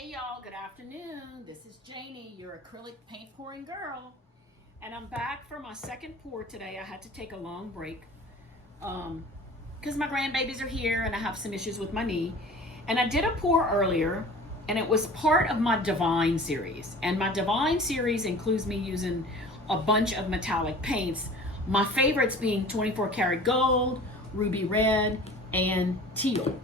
Hey y'all, good afternoon. This is Janie, your acrylic paint pouring girl. And I'm back for my second pour today. I had to take a long break because my grandbabies are here and I have some issues with my knee. And I did a pour earlier and it was part of my Divine series. And my Divine series includes me using a bunch of metallic paints. My favorites being 24 karat gold, ruby red, and teal.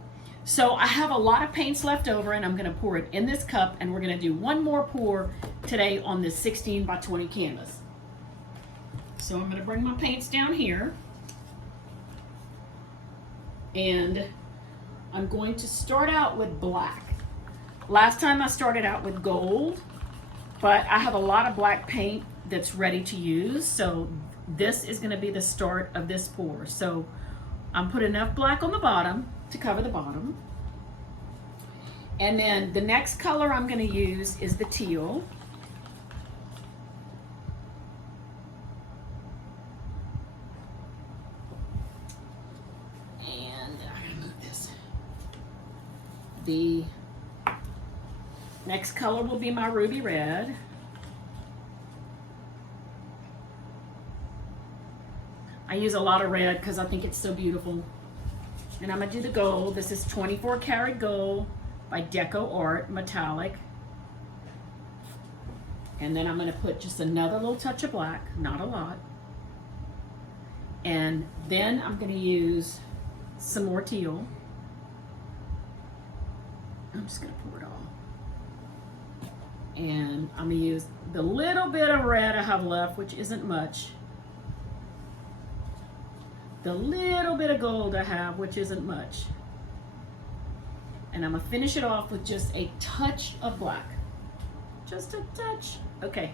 So I have a lot of paints left over and I'm gonna pour it in this cup and we're gonna do one more pour today on this 16 by 20 canvas. So I'm gonna bring my paints down here and I'm going to start out with black. Last time I started out with gold, but I have a lot of black paint that's ready to use. So this is gonna be the start of this pour. So I'm putting enough black on the bottom to cover the bottom. And then the next color I'm going to use is the teal. And I'm going to move this. The next color will be my ruby red. I use a lot of red because I think it's so beautiful. And I'm gonna do the gold. This is 24 karat gold by DecoArt metallic. And then I'm gonna put just another little touch of black, not a lot. And then I'm gonna use some more teal. I'm just gonna pour it all. And I'm gonna use the little bit of red I have left, which isn't much. The little bit of gold I have, which isn't much. And I'm gonna finish it off with just a touch of black. Just a touch. Okay.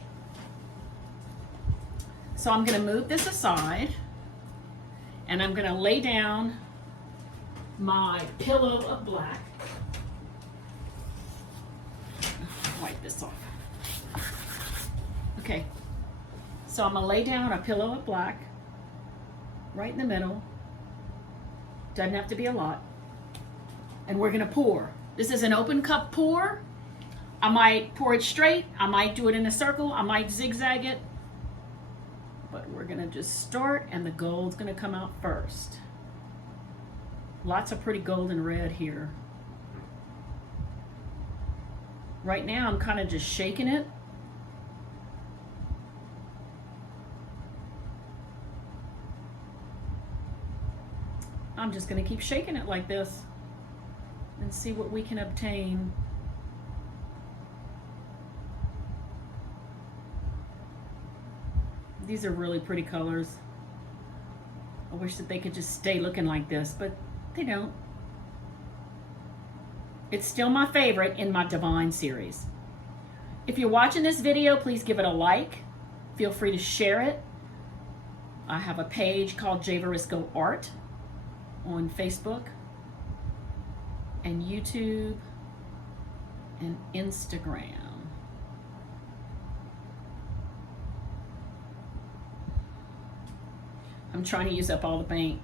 So I'm gonna move this aside and I'm gonna lay down my pillow of black. Wipe this off. Okay. So I'm gonna lay down a pillow of black right in the middle. Doesn't have to be a lot. And we're gonna pour. This is an open cup pour. I might pour it straight. I might do it in a circle. I might zigzag it. But we're gonna just start and the gold's gonna come out first. Lots of pretty golden red here. Right now I'm kind of just shaking it. I'm just going to keep shaking it like this and see what we can obtain. These are really pretty colors. I wish that they could just stay looking like this, but they don't. It's still my favorite in my Divine series. If you're watching this video, please give it a like. Feel free to share it. I have a page called Janie Varisco Art on Facebook and YouTube and Instagram. I'm trying to use up all the paint.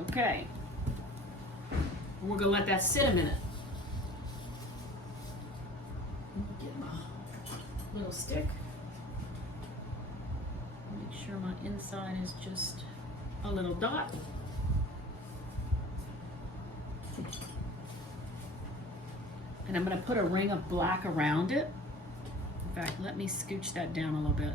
Okay. We're gonna let that sit a minute. Get my little stick. Make sure my inside is just a little dot. And I'm going to put a ring of black around it. In fact, let me scooch that down a little bit.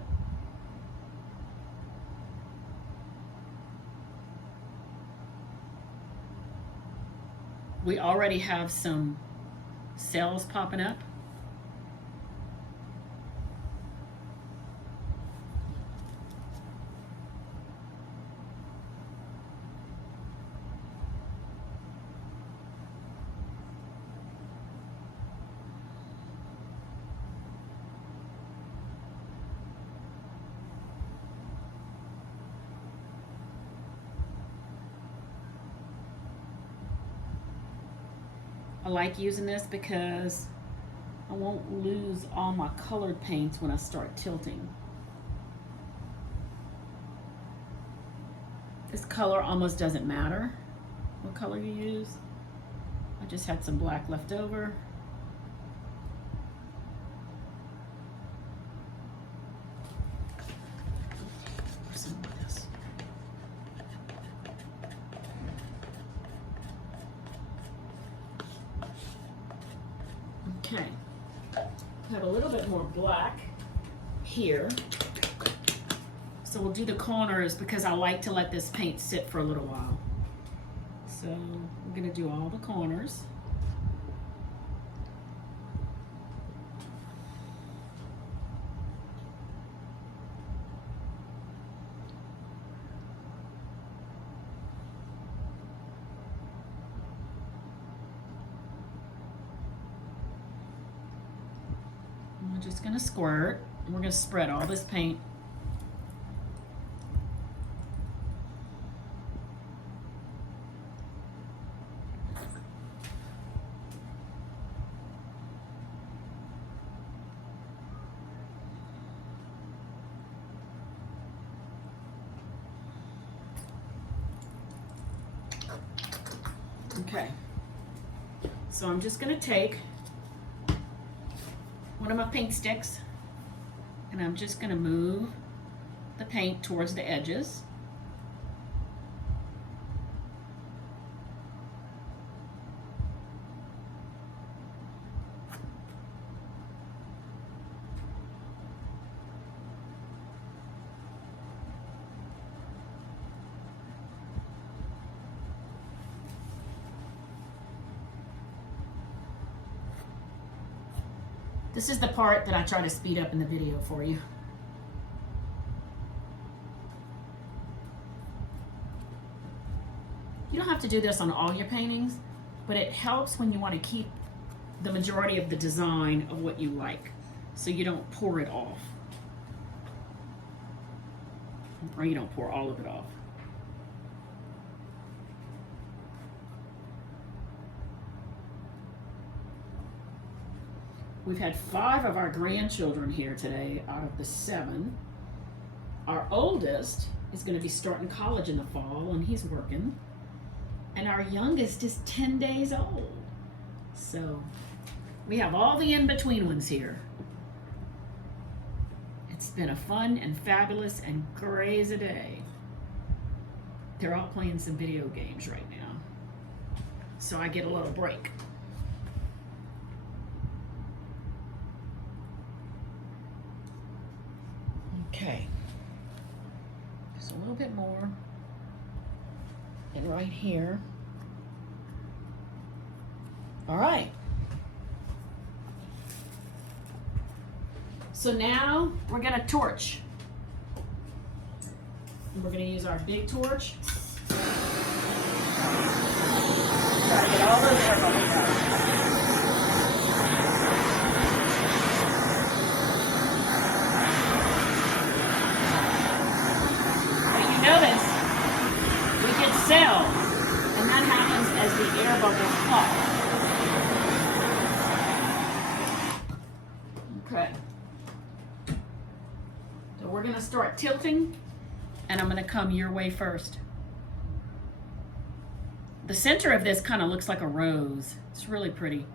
We already have some cells popping up. I like using this because I won't lose all my colored paints when I start tilting. This color almost doesn't matter what color you use. I just had some black left over. Some of this. Okay, I have a little bit more black here. So we'll do the corners because I like to let this paint sit for a little while. So I'm gonna do all the corners. And we're just gonna squirt. And we're gonna spread all this paint. Okay, so I'm just going to take one of my paint sticks and I'm just going to move the paint towards the edges. This is the part that I try to speed up in the video for you. You don't have to do this on all your paintings, but it helps when you want to keep the majority of the design of what you like, so you don't pour it off. Or you don't pour all of it off. We've had 5 of our grandchildren here today out of the 7. Our oldest is going to be starting college in the fall and he's working. And our youngest is 10 days old. So we have all the in-between ones here. It's been a fun and fabulous and crazy day. They're all playing some video games right now. So I get a little break. Okay, just a little bit more, and right here. All right. So now we're gonna torch. And we're gonna use our big torch. Try to get all those air bubbles out. Notice we get cells, and that happens as the air bubbles pop. Okay. So we're going to start tilting, and I'm going to come your way first. The center of this kind of looks like a rose. It's really pretty.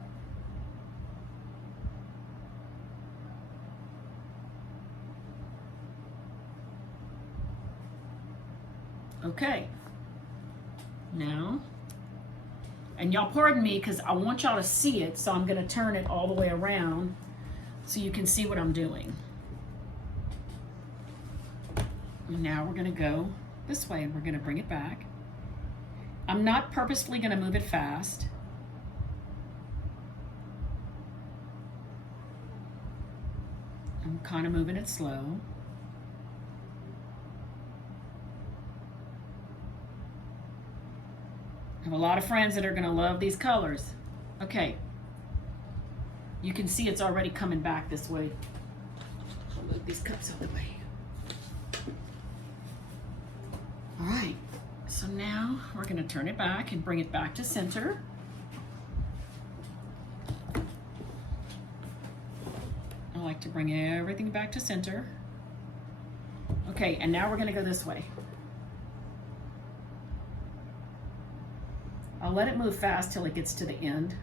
Okay, now, and y'all pardon me because I want y'all to see it, so I'm going to turn it all the way around so you can see what I'm doing. And now we're going to go this way and we're going to bring it back. I'm not purposely going to move it fast. I'm kind of moving it slow. I have a lot of friends that are going to love these colors. Okay. You can see it's already coming back this way. I'll move these cups out of the way. All right. So now we're going to turn it back and bring it back to center. I like to bring everything back to center. Okay, and now we're going to go this way. I'll let it move fast till it gets to the end.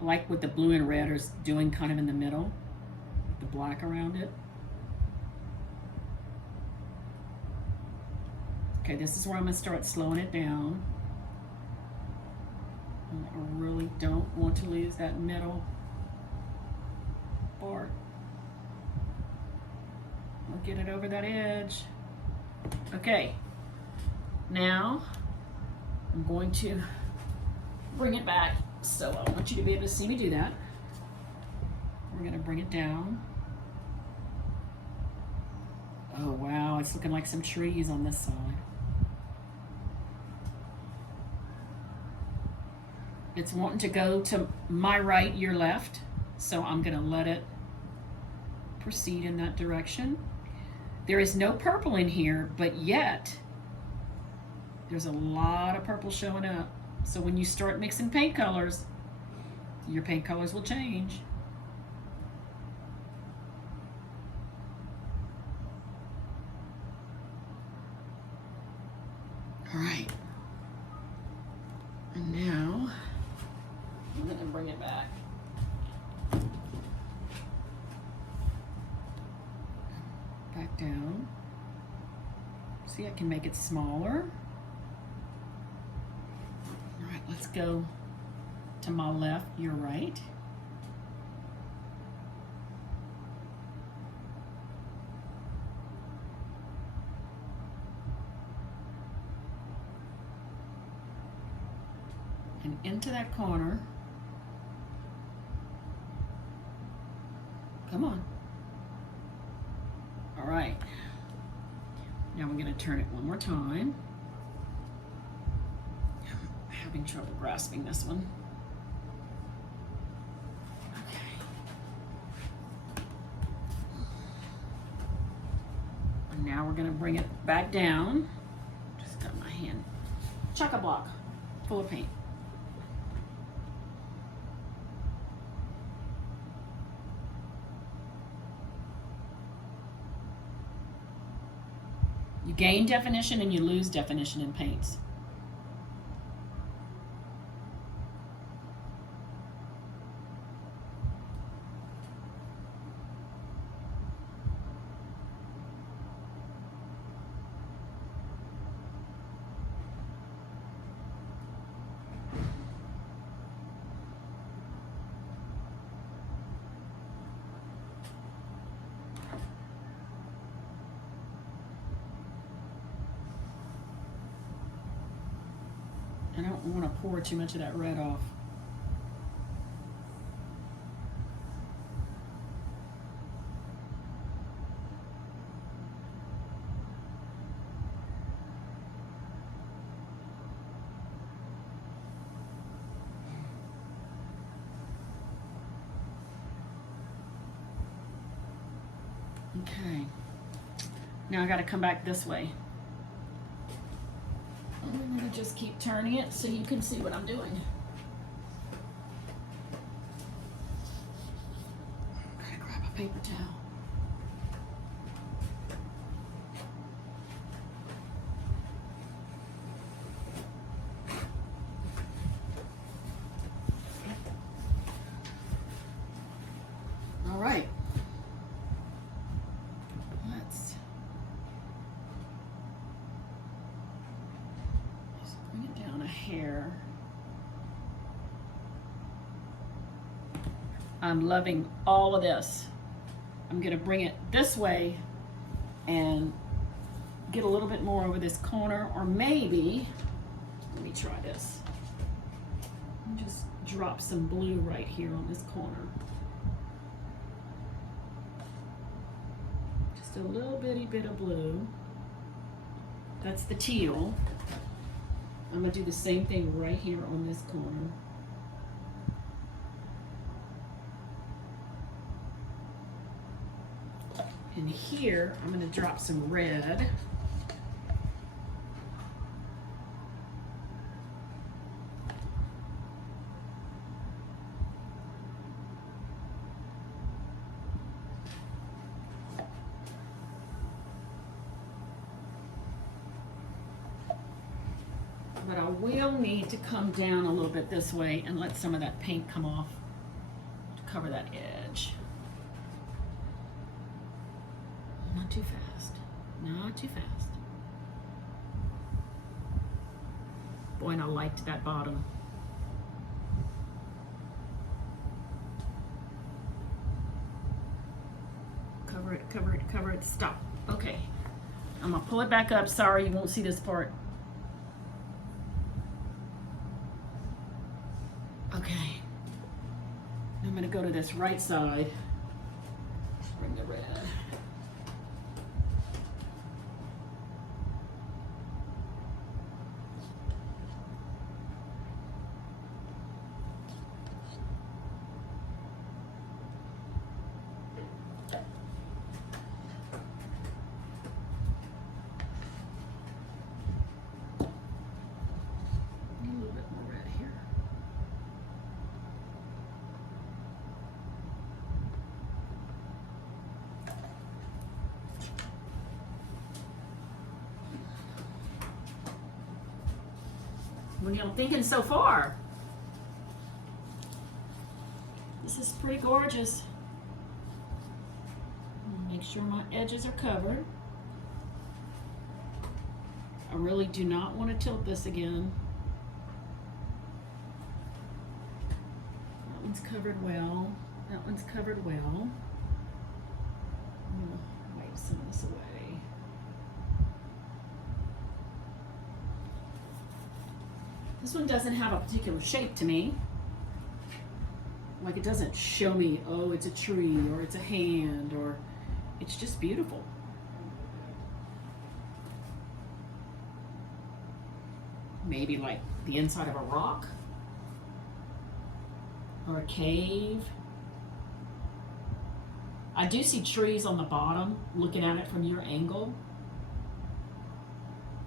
I like what the blue and red is doing kind of in the middle, the black around it. Okay, this is where I'm going to start slowing it down. I really don't want to lose that middle part. I'll get it over that edge. Okay, now I'm going to bring it back. So I want you to be able to see me do that. We're going to bring it down. Oh wow, it's looking like some trees on this side. It's wanting to go to my right, your left. So I'm going to let it proceed in that direction. There is no purple in here, but yet there's a lot of purple showing up. So when you start mixing paint colors, your paint colors will change. All right. And now I'm going to bring it back. Back down. See, I can make it smaller. All right, let's go to my left, your right. And into that corner. Come on. All right. Now we're going to turn it one more time. I'm having trouble grasping this one. Okay. And now we're going to bring it back down. Just got my hand. Chock-a-block full of paint. You gain definition and you lose definition in paints. I don't want to pour too much of that red off. Okay. Now I got to come back this way. I'm going to just keep turning it so you can see what I'm doing. I'm going to grab a paper towel. All right. Hair. I'm loving all of this. I'm going to bring it this way and get a little bit more over this corner, or maybe, let me try this. Just drop some blue right here on this corner. Just a little bitty bit of blue. That's the teal. I'm going to do the same thing right here on this corner. And here, I'm going to drop some red. But I will need to come down a little bit this way and let some of that paint come off to cover that edge. Not too fast. Not too fast. Boy, and I liked that bottom. Cover it, cover it, cover it. Stop. Okay. I'm gonna pull it back up. Sorry, you won't see this part. Okay. I'm gonna go to this right side. Bring the red. What are y'all thinking so far? This is pretty gorgeous. Make sure my edges are covered. I really do not want to tilt this again. That one's covered well. That one's covered well. I'm gonna wipe some of this away. This one doesn't have a particular shape to me. Like, it doesn't show me, oh, it's a tree or it's a hand, or it's just beautiful. Maybe like the inside of a rock or a cave. I do see trees on the bottom looking at it from your angle.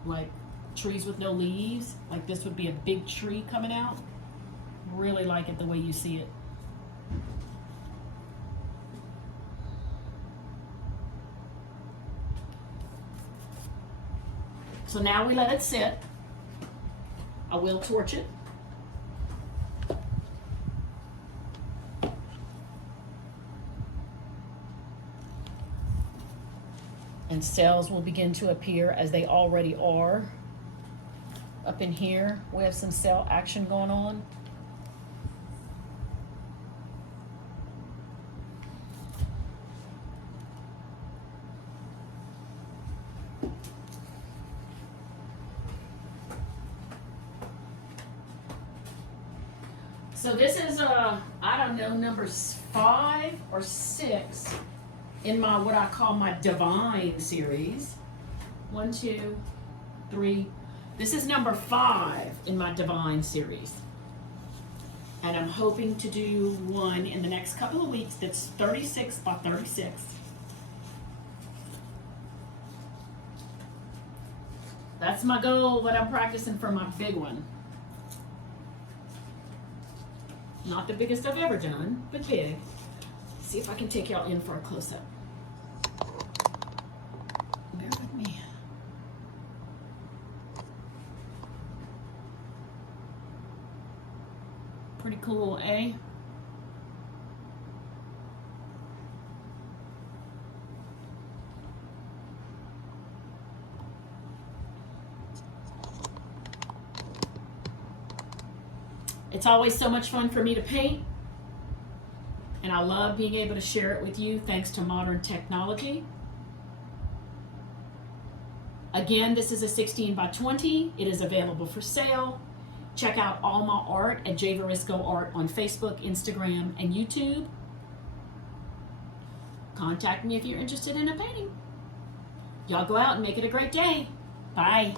Like trees with no leaves. Like this would be a big tree coming out. Really like it the way you see it. So now we let it sit. I will torch it. And cells will begin to appear as they already are. Up in here, we have some cell action going on. So this is I don't know, number 5 or 6 in my what I call my Divine series. 1, 2, 3. This is number 5 in my Divine series. And I'm hoping to do one in the next couple of weeks that's 36 by 36. That's my goal, what I'm practicing for my big one. Not the biggest I've ever done, but big. See if I can take y'all in for a close-up. Bear with me. Pretty cool, eh? It's always so much fun for me to paint, and I love being able to share it with you thanks to modern technology. Again, this is a 16 by 20. It is available for sale. Check out all my art at Janie Varisco Art on Facebook, Instagram, and YouTube. Contact me if you're interested in a painting. Y'all go out and make it a great day. Bye.